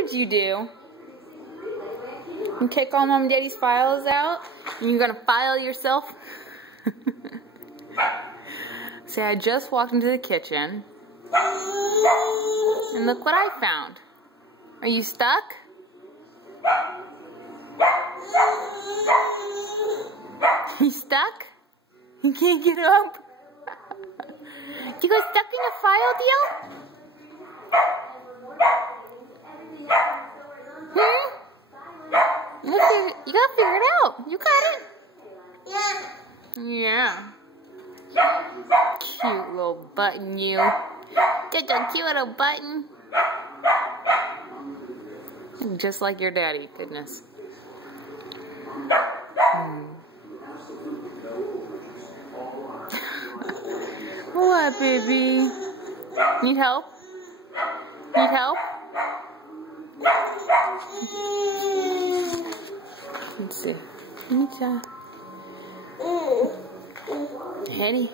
did you do? You take all Mom and Daddy's files out? And you're gonna file yourself? See, I just walked into the kitchen. And look what I found. Are you stuck? You stuck? You can't get up? You got stuck in a file deal? You gotta figure it out. You got it? Yeah. Cute little button, you. Just a cute little button. Just like your daddy, goodness. What, baby? Need help? Need help? Let's see. Let me try. Hetty.